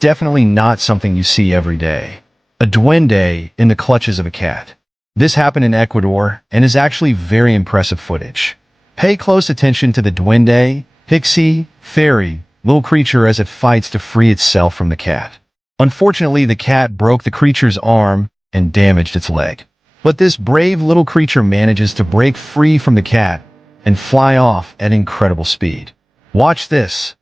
Definitely not something you see every day. A duende in the clutches of a cat. This happened in Ecuador and is actually very impressive footage. Pay close attention to the duende, pixie, fairy, little creature as it fights to free itself from the cat. Unfortunately, the cat broke the creature's arm and damaged its leg. But this brave little creature manages to break free from the cat and fly off at incredible speed. Watch this.